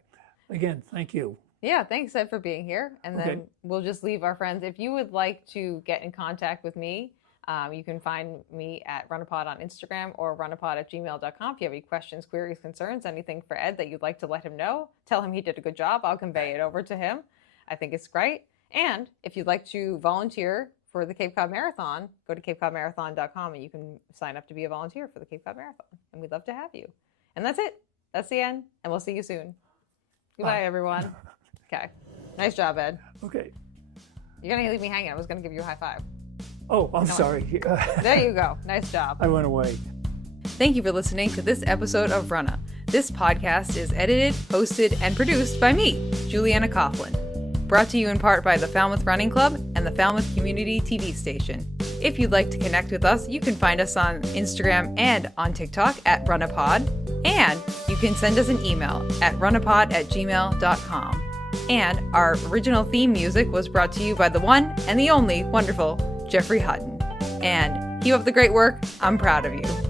again, thank you. Yeah, thanks, Ed, for being here. And then we'll just leave our friends. If you would like to get in contact with me, you can find me at runnapod on Instagram or runnapod@gmail.com. If you have any questions, queries, concerns, anything for Ed that you'd like to let him know, tell him he did a good job. I'll convey it over to him. I think it's great. And if you'd like to volunteer for the Cape Cod Marathon, go to capecodmarathon.com and you can sign up to be a volunteer for the Cape Cod Marathon. And we'd love to have you. And that's it. That's the end. And we'll see you soon. Goodbye, everyone. Okay. Nice job, Ed. Okay. You're going to leave me hanging. I was going to give you a high five. Oh, I'm sorry. There you go. Nice job. I went away. Thank you for listening to this episode of Runnah. This podcast is edited, hosted, and produced by me, Juliana Coughlin. Brought to you in part by the Falmouth Running Club and the Falmouth Community TV station. If you'd like to connect with us, you can find us on Instagram and on TikTok at runnapod. And you can send us an email at runnapod@gmail.com. And our original theme music was brought to you by the one and the only wonderful Jeffrey Hutton. And keep up the great work. I'm proud of you.